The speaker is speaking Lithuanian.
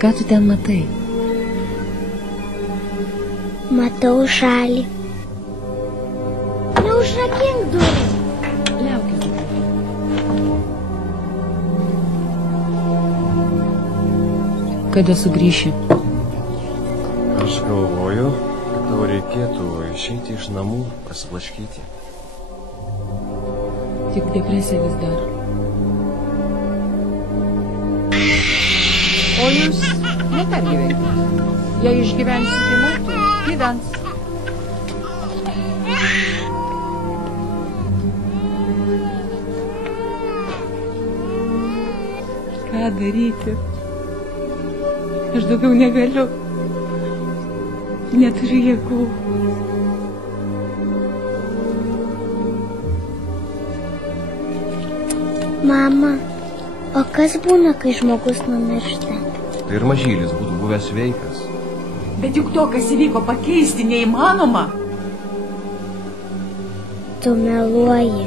Ką tu ten matai? Matau šalį. Neužrakink durų. Liaukis. Kada sugrįši? Aš galvoju, kad tau reikėtų išeiti iš namų, pasiblaškyti. Tik depresija vis dar. O jūs nepergyvenkite. Jei išgyvensite mūsų, gyvens. Ką daryti? Aš daugiau negaliu. Neturiu jėgų. Mama, o kas būna, kai žmogus numiršta? Tai ir mažylis būtų buvęs sveikas. Bet juk to, kas įvyko, pakeisti neįmanoma. Tu meluoji.